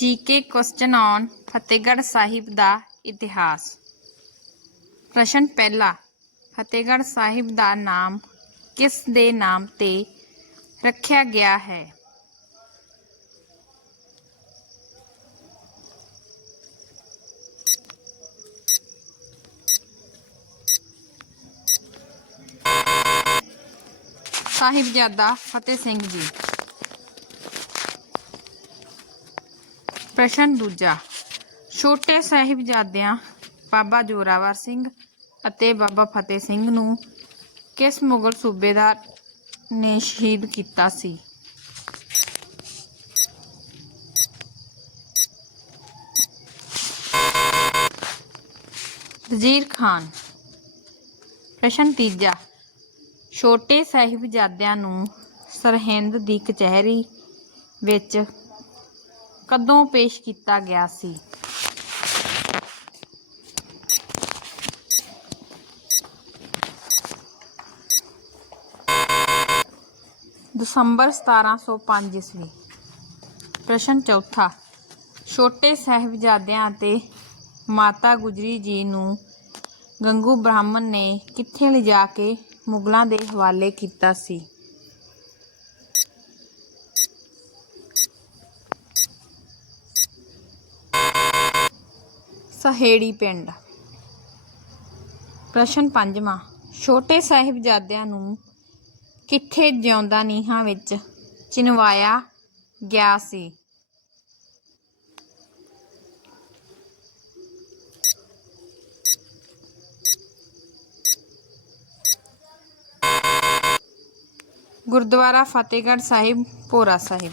GK question on Fatehgarh Sahib ਦਾ ਇਤਿਹਾਸ ਪ੍ਰਸ਼ਨ ਪਹਿਲਾ ਫਤਿਹਗੜ੍ਹ ਸਾਹਿਬ ਦਾ ਨਾਮ ਕਿਸ ਦੇ ਨਾਮ ਤੇ ਰੱਖਿਆ ਗਿਆ ਹੈ ਸਾਹਿਬਜ਼ਾਦਾ ਫਤਿਹ ਸਿੰਘ ਜੀ ਪ੍ਰਸ਼ਨ ਦੂਜਾ, ਛੋਟੇ ਸਾਹਿਬਜ਼ਾਦਿਆਂ ਬਾਬਾ ਜੋਰਾਵਰ ਸਿੰਘ ਅਤੇ ਬਾਬਾ ਫਤਿਹ ਸਿੰਘ ਨੂੰ ਕਿਸ ਮੁਗਲ ਸੂਬੇਦਾਰ ਨੇ ਸ਼ਹੀਦ ਕੀਤਾ ਸੀ? ਵਜ਼ੀਰ ਖਾਨ। ਪ੍ਰਸ਼ਨ ਤੀਜਾ, ਛੋਟੇ ਸਾਹਿਬਜ਼ਾਦਿਆਂ ਨੂੰ ਸਰਹਿੰਦ ਦੀ ਕਚਹਿਰੀ ਵਿੱਚ ਕਦੋਂ ਪੇਸ਼ ਕੀਤਾ ਗਿਆ ਸੀ? ਦਸੰਬਰ 1705 ਈਸਵੀ। ਪ੍ਰਸ਼ਨ ਚੌਥਾ। ਛੋਟੇ ਸਾਹਿਬਜ਼ਾਦਿਆਂ ਅਤੇ ਮਾਤਾ ਗੁਜਰੀ ਜੀ ਨੂੰ ਗੰਗੂ ਬ੍ਰਾਹਮਣ ਨੇ ਕਿੱਥੇ ਲਿਜਾ ਕੇ ਮੁਗਲਾਂ ਦੇ ਹਵਾਲੇ ਕੀਤਾ ਸੀ? ਸਹੇੜੀ ਪਿੰਡ। ਪ੍ਰਸ਼ਨ ਪੰਜਵਾਂ, ਛੋਟੇ ਸਾਹਿਬਜ਼ਾਦਿਆਂ ਨੂੰ ਕਿੱਥੇ ਜਿਉਂਦਾ ਨੀਹਾਂ ਵਿੱਚ ਚਿਨਵਾਇਆ ਗਿਆ ਸੀ? ਗੁਰਦੁਆਰਾ ਫਤਿਹਗੜ੍ਹ ਸਾਹਿਬ, ਭੋਰਾ ਸਾਹਿਬ।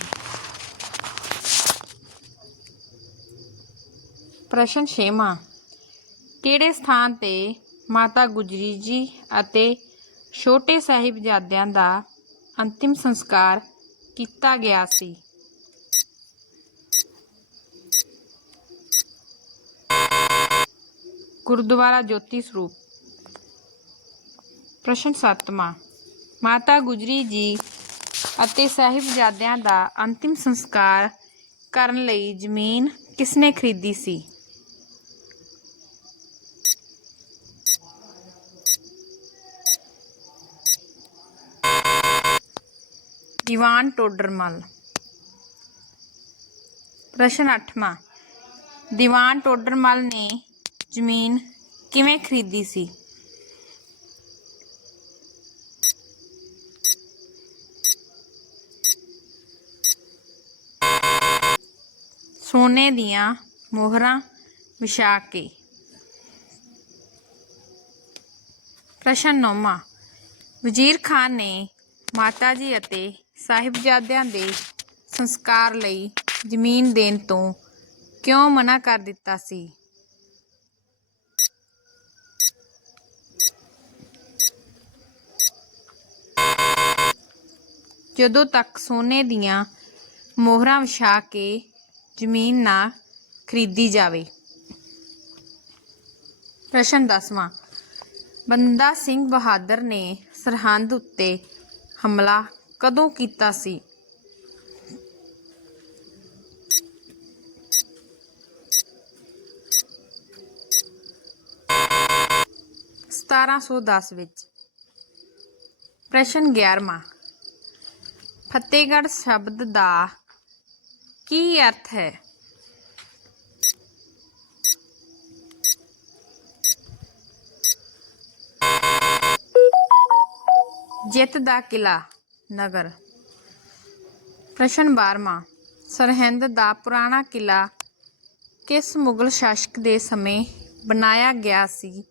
ਪ੍ਰਸ਼ਨ ਛੇਵਾਂ। ਕਿਹੜੇ ਸਥਾਨ ਤੇ ਮਾਤਾ ਗੁਜਰੀ ਜੀ ਅਤੇ ਛੋਟੇ ਸਾਹਿਬਜ਼ਾਦਿਆਂ ਦਾ ਅੰਤਿਮ ਸੰਸਕਾਰ ਕੀਤਾ ਗਿਆ ਸੀ? ਗੁਰਦੁਆਰਾ ਜੋਤੀ ਸਰੂਪ। ਪ੍ਰਸ਼ਨ ਸੱਤਵਾਂ। ਮਾਤਾ ਗੁਜਰੀ ਜੀ ਅਤੇ ਸਾਹਿਬਜ਼ਾਦਿਆਂ ਦਾ ਅੰਤਿਮ ਸੰਸਕਾਰ ਕਰਨ ਲਈ ਜ਼ਮੀਨ ਕਿਸਨੇ ਖਰੀਦੀ ਸੀ? ਦੀਵਾਨ ਟੋਡਰਮਲ। ਪ੍ਰਸ਼ਨ 8ਵਾਂ ਦੀਵਾਨ ਟੋਡਰਮਲ ਨੇ ਜ਼ਮੀਨ ਕਿਵੇਂ ਖਰੀਦੀ ਸੀ? ਸੋਨੇ ਦੀਆਂ ਮੋਹਰਾਂ ਵਿਛਾ ਕੇ। ਪ੍ਰਸ਼ਨ 9ਵਾਂ ਵਜ਼ੀਰ ਖਾਨ ਨੇ ਮਾਤਾ ਜੀ ਅਤੇ ਸਾਹਿਬਜ਼ਾਦਿਆਂ ਦੇ ਸੰਸਕਾਰ ਲਈ ਜ਼ਮੀਨ ਦੇਣ ਤੋਂ ਕਿਉਂ ਮਨਾ ਕਰ ਦਿੱਤਾ ਸੀ? ਜਦੋਂ ਤੱਕ ਸੋਨੇ ਦੀਆਂ ਮੋਹਰਾਂ ਵਿਛਾ ਕੇ ਜ਼ਮੀਨ ਨਾ ਖਰੀਦੀ ਜਾਵੇ। ਪ੍ਰਸ਼ਨ 10ਵਾਂ ਬੰਦਾ ਸਿੰਘ ਬਹਾਦਰ ਨੇ ਸਰਹੰਦ ਉੱਤੇ ਹਮਲਾ ਕਦੋਂ ਕੀਤਾ ਸੀ? ਸਤਾਰਾਂ ਸੌ ਦਸ ਵਿੱਚ। ਪ੍ਰਸ਼ਨ 11ਵਾਂ ਫਤਿਹਗੜ੍ਹ ਸ਼ਬਦ ਦਾ ਕੀ ਅਰਥ ਹੈ? ਜਿੱਤ ਦਾ ਕਿਲਾ ਨਗਰ। ਪ੍ਰਸ਼ਨ 12ਵਾਂ ਸਰਹਿੰਦ ਦਾ ਪੁਰਾਣਾ ਕਿਲਾ ਕਿਸ ਮੁਗਲ ਸ਼ਾਸਕ ਦੇ ਸਮੇਂ ਬਣਾਇਆ ਗਿਆ ਸੀ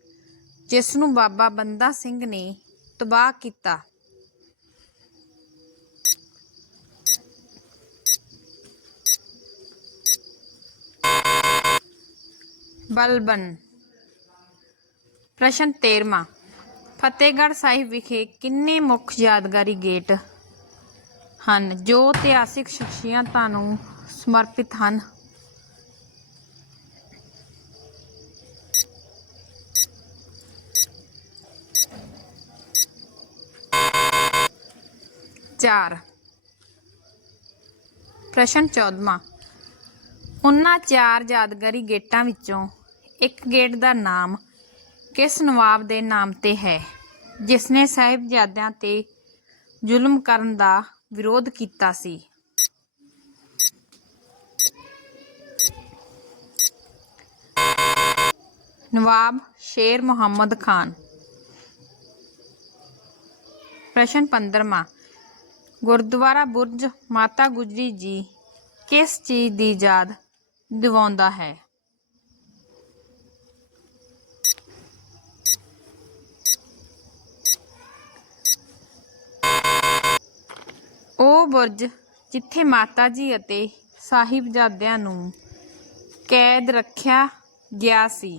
ਜਿਸ ਨੂੰ ਬਾਬਾ ਬੰਦਾ ਸਿੰਘ ਨੇ ਤਬਾਹ ਕੀਤਾ? ਬਲਬਨ। ਪ੍ਰਸ਼ਨ 13ਵਾਂ ਫਤਿਹਗੜ੍ਹ ਸਾਹਿਬ ਵਿਖੇ ਕਿੰਨੇ ਮੁੱਖ ਯਾਦਗਾਰੀ ਗੇਟ ਹਨ, ਜੋ ਇਤਿਹਾਸਿਕ ਸ਼ਖਸੀਅਤਾਂ ਨੂੰ ਸਮਰਪਿਤ ਹਨ? ਚਾਰ। ਪ੍ਰਸ਼ਨ 14ਵਾਂ ਉਹਨਾਂ ਚਾਰ ਯਾਦਗਾਰੀ ਗੇਟਾਂ ਵਿੱਚੋਂ ਇੱਕ ਗੇਟ ਦਾ ਨਾਮ ਕਿਸ ਨਵਾਬ ਦੇ ਨਾਮ ਤੇ ਹੈ ਜਿਸ ਨੇ ਸਾਹਿਬਜ਼ਾਦਿਆਂ ਤੇ ਜ਼ੁਲਮ ਕਰਨ ਦਾ ਵਿਰੋਧ ਕੀਤਾ ਸੀ? ਨਵਾਬ ਸ਼ੇਰ ਮੁਹੰਮਦ ਖਾਨ। ਪ੍ਰਸ਼ਨ 15ਵਾਂ ਗੁਰਦੁਆਰਾ ਬੁਰਜ ਮਾਤਾ ਗੁਜਰੀ ਜੀ ਕਿਸ ਚੀਜ਼ ਦੀ ਯਾਦ ਦਿਵਾਉਂਦਾ ਹੈ? ਉਹ ਬੁਰਜ ਜਿੱਥੇ ਮਾਤਾ ਜੀ ਅਤੇ ਸਾਹਿਬਜ਼ਾਦਿਆਂ ਨੂੰ ਕੈਦ ਰੱਖਿਆ ਗਿਆ ਸੀ।